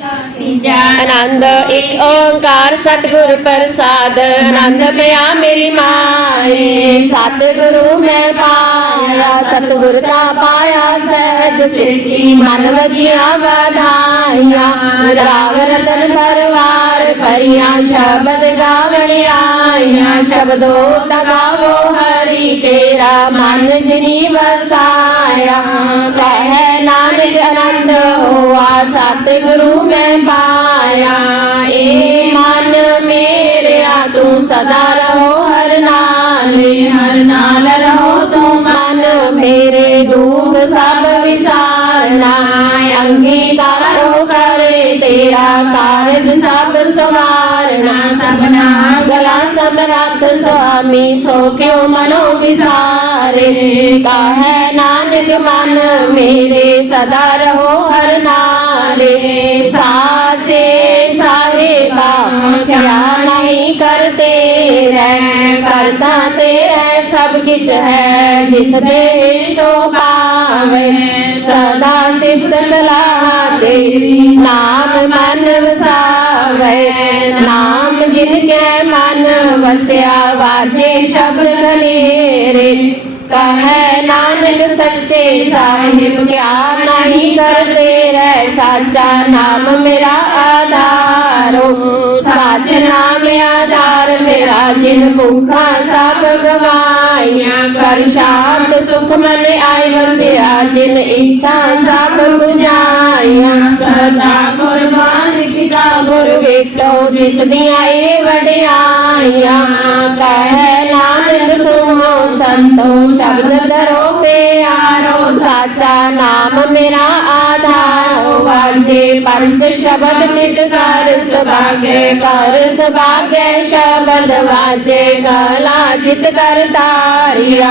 ਆਨੰਦ, ਇੱਕ ਓੰਕਾਰ ਸਤਿਗੁਰ ਪ੍ਰਸਾਦ। ਆਨੰਦ ਪਿਆ ਮੇਰੀ ਮਾਏ, ਸਤਿਗੁਰੂ ਮੈਂ ਪਾਇਆ, ਸਤਿਗੁਰ ਦਾ ਪਾਇਆ ਸਹਿਜ ਸਿੱਧੀ, ਮਨ ਵਜਿਆ ਵਧਾਇਆ। ਰਾਗ ਰਤਨ ਪਰਵਾਰ ਭਰੀਆਂ ਸ਼ਬਦ ਗਾਵਣ ਆਈਆਂ ਸ਼ਬਦੋ ਤਗਾਵੋ ਹਰੀ, ਤੇਰਾ ਮਨ ਜਿਨੀ ਵਸਾਇਆ। ਕਹਿ ਨਾਨਕ ਆਨੰਦ ਹੋਆ ਸਤਿਗੁਰੂ ਮੈਂ ਪਾਇਆ। ਏ ਮਨ ਮੇਰਿਆ ਤੂੰ ਸਦਾ ਰਹੋ ਹਰ ਨਾਲ। ਹਰ ਨਾਲ ਰਹੋ ਤੂੰ ਮਨ ਮੇਰੇ ਦੁੱਖ ਸਭ ਵਿਸਾਰਨਾ। ਅੰਗੀਕਾਰ ਕਰੇ ਤੇਰਾ ਕਾਰਜ ਸਭ ਸਵਾਰਨਾ ਸਭਨਾ ਗਲਾ ਸਮਰੱਥ ਸੁਆਮੀ, ਸੋ ਕਿਉ ਮਨੋ ਵਿਸਾਰੇ? ਕਹੈ ਨਾਨਕ ਮਨ ਮੇਰੇ, ਸਦਾ ਰਹੋ ਹਰ ਨਾਲੇ। ਸਾਚੇ ਸਾਹਿਬਾ, ਕਿਆ ਨਹੀਂ ਕਰਤੇ ਰਹਿ ਕਰਤਾ ਤੇਰਾ ਸਭ ਕਿਛ ਹੈ, ਜਿਸ ਦੇ ਸੋ ਪਾਵੇ। ਸਦਾ ਸਿਫਤ ਸਲਾਹ ਤੇਰੀ ਨਾਮ ਮਨ ਵਸਾਵੇ। ਨਾਮ ਜਿਨ ਕੈ ਮਨ ਵਸਿਆ, ਵਾਜੇ ਸ਼ਬਦ ਘਨੇਰੇ ਕਹੈ ਨਾਨਕ ਸੱਚੇ ਸਾਹਿਬ, ਕਿਆ ਨਹੀਂ ਕਰਤੇ ਰਹਿ ਸਾਚਾ ਨਾਮ ਮੇਰਾ ਆਧਾਰੋ। ਸਾਚ ਨਾਮ ਆਧਾਰ ਮੇਰਾ ਜਿਨ ਭੁੱਖਾ ਸਭ ਗਵਾਈਆਂ, ਕਰ ਸ਼ਾਂਤ ਸੁਖ ਮਨ ਆਈ ਵਸਿਆ, ਜਿਨ ਇੱਛਾ ਸਭ 부ਝਾਈਆਂ ਸਦਾ ਕੁਰਬਾਨ ਕੀਤਾ ਗੁਰ ਵੇਟੋ, ਜਿਸ ਦੀਆਂ ਇਹ ਵਡਿਆਈਆਂ। ਕਹੈ ਨਾਨਕ ਸੁਣੋ, ਸੰਤੋ, ਸ਼ਬਦ ਧਰੋ ਪਿਆਰੋ, ਸਾਚਾ ਨਾਮ ਮੇਰਾ ਆਧਾਰ ਪੰਜ ਸ਼ਬਦ ਨਿਤ ਕਰ ਸਭਾਗੇ ਕਰ ਸਭਾਗੇ, ਸ਼ਬਦ ਵਾਜੇ ਗਲਾ ਚਿਤ ਕਰ ਤਾਰਿਆ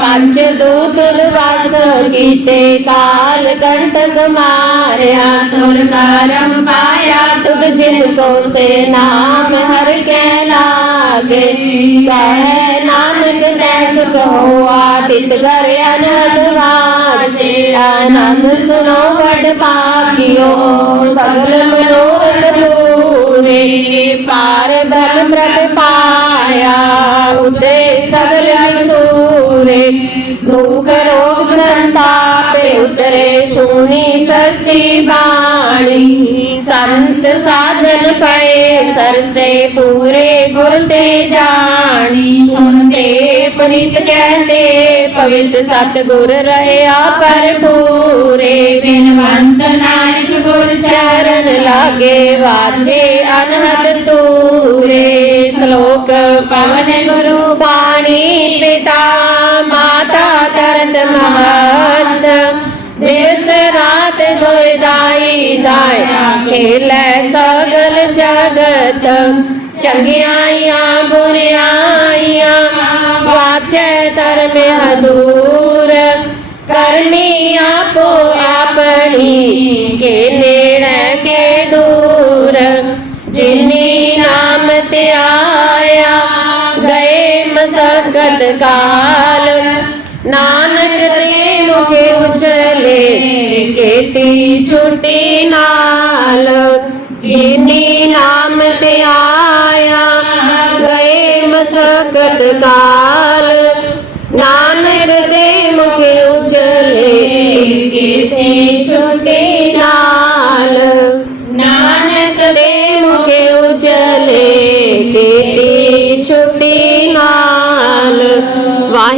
ਪੰਜ ਦੂਤ ਵਾਸ ਕੀਤੇ, ਕਾਲ ਕੰਟਕ ਮਾਰਿਆ। ਤੁਰ ਕਰਮ ਪਾਇਆ ਤੁਧ ਜਿਨ ਕੋ ਸੇ ਨਾਮ ਹਰ ਕੈ ਲਾਗੇ। ਕਹੈ ਨਾਨਕ ਤੈ ਸੁਖ ਹੋਆ ਤਿਤ ਕਰ ਅਨਹਦ ਵਾਜੇ, ਆਨੰਦ ਸੁਨੋ ਵਡ ਪਾਕਿਓ ਸਗਲ ਮਨੋਰਥ ਪੂਰੇ ਪਾਰ ਬ੍ਰਹਮ ਪ੍ਰਭ ਪਾਇਆ, ਉਤੇ ਸਗਲ ਵਿਸੂਰੇ ਦੁਖ ਰੋਗ ਸੰਤਾਪੇ ਉਤਰੇ, ਸੁਣੀ ਸੱਚੀ ਬਾਣੀ। ਸੰਤ ਸਾਜਨ ਪਏ, ਸਰਸੇ ਪੂਰੇ ਗੁਰ ਤੇ ਜਾਣੀ ਪਰਿਤ ਕਹਤੇ ਪਵਿੱਤ ਸਤਗੁਰ ਰਹਿਆ ਪਰਪੂਰੇ ਬਿਨਵੰਤ ਨਾਨਕ ਗੁਰ ਚਰਨ ਲਾਗੇ ਵਾਚੇ ਅਨਹਦ ਤੂਰੇ। ਸ਼ਲੋਕ ਪਵਨ ਗੁਰੂ ਬਾਣੀ ਪਿਤਾ ਮਾਤਾ ਤਰਤ ਮਹਤ। ਦਿਵਸ ਰਾਤ ਦੋਇ ਦਾਈ ਦਾਇਆ ਖੇਲੇ ਸਗਲ ਜਗਤ। ਚੰਗਿਆਈਆਂ ਬੁਰਿਆਈਆਂ ਵਾਚੈ ਧਰਮ ਹਦੂਰ ਕਰਮੀ ਆਪੋ ਆਪਣੀ ਕੇ ਨੇੜੇ ਕੇ ਦੂਰ ਜਿਨੀ ਨਾਮ ਤੇ ਆਇਆ ਗਏ ਮਸਕਤ ਕਾਲ ਨਾਨਕ ਤੇ ਮੁਖੇ ਉਚਲੇ ਕੀਤੀ ਛੁੱਟੀ ਨਾਲ ਜਿਨੀ ਨਾਮ ਤੇ ਆਇਆ ਗਏ ਮਸਕਤ ਕਾਲ